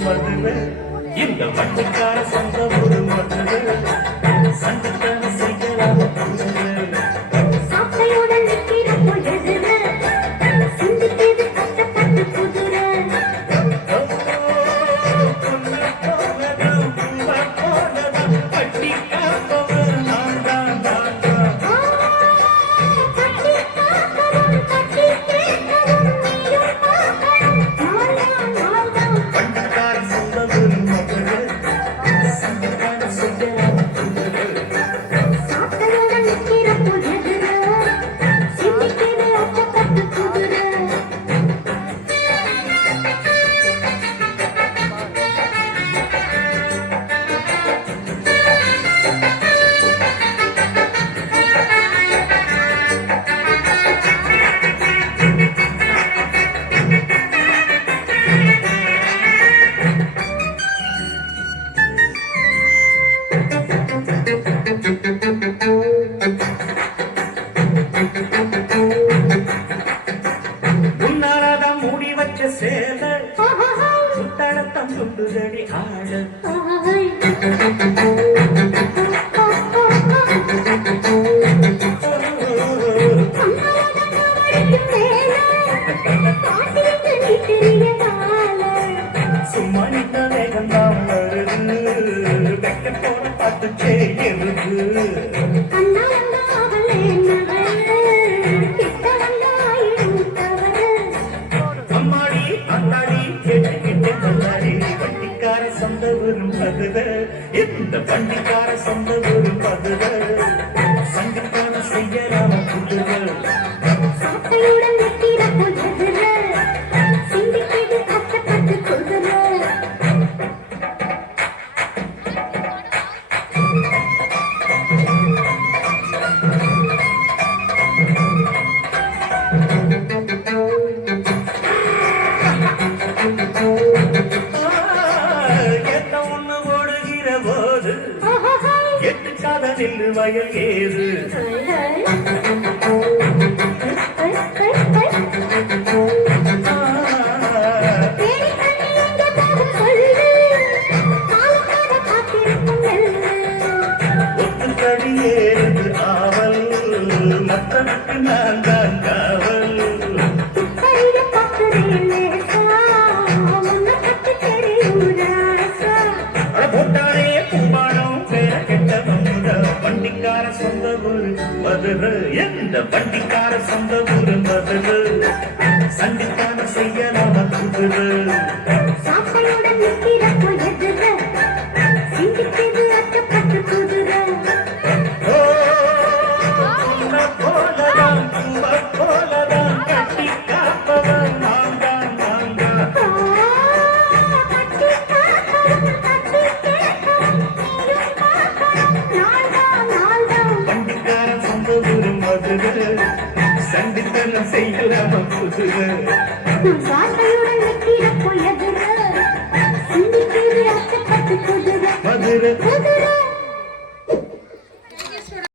மதுரை இந்த வண்டிக்கார சொந்த ஒரு மதுரை சங்கத்தன செய்யலாம் சாப்பையுடன் நிற்கிற பொழுதுல சிந்திக்கிது கட்டப்பட்டு குதிரை உன்னாலதான் மூடி வச்ச சேல சுத்தளத்தம் சுண்டுதடி ஆட சும்மா நின்ற வேகம் தான் வருது வெக்க போற பார்த்து செய்யுது அம்மாடி அண்ணாடி கேட்டுக்கிட்டே சொன்னாடி வண்டிக்கார சொந்த ஊரும் மதுரை இந்த வண்டிக்கார சொந்த ஊரும் மதுரை சங்கத்தான செய்யலாம் குதிரை சாப்பையுடன் நிற்கிற பொழுதுல சிந்திக்கிது கட்டப்பட்டு குதிரை எத்த ஒண்ணு ஓடுகிற போது எட்டு காதலில் வயல் ஏது ஒத்துக்கடி ஏறுது ஆவல் மற்றனுக்கு நான் தான் காவல் போட்டாரே கும்பாடம் பேர கெட்ட மமுத வண்டிக்கார சொந்த ஊரு மதுரை எந்த வண்டிக்கார சொந்த ஊரு மதுரை சண்டித்தான செய்யலாம் குதிரை சாப்பையுடன் நிற்கிற பொழுதுல சிந்திக்கிது அட்டப்பட்டு குதிரை போலதான் போலதான் கட்டி காப்பவன் நான் தான் நான் தான் வண்டிக்கார சொந்த ஊரு மதுரை சண்டித்தனம் செய்யலாம் குதிரை சாப்பையுடன்